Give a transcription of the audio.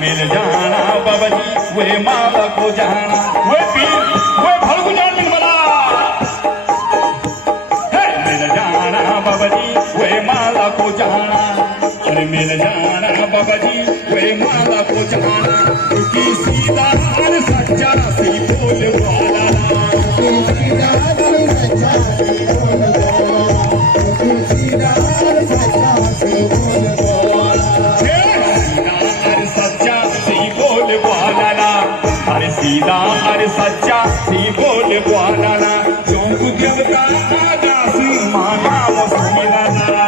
मिल जाना बाबा जी वे माला को जाना वे पीर वे फल को जान मिल बना मिल जाना बाबा जी वे माला को जाना अरे मिल जाना बाबा जी वे माला को जाना क्योंकि सीधा और सच्चा सी बोल वाला सीधा और सच्चा सी बोल वाला सीधा और सच्चा सी बोल वाला सीधा और सच्चा सी बोल वाला चौक देवता आकाश माना वो सीधा का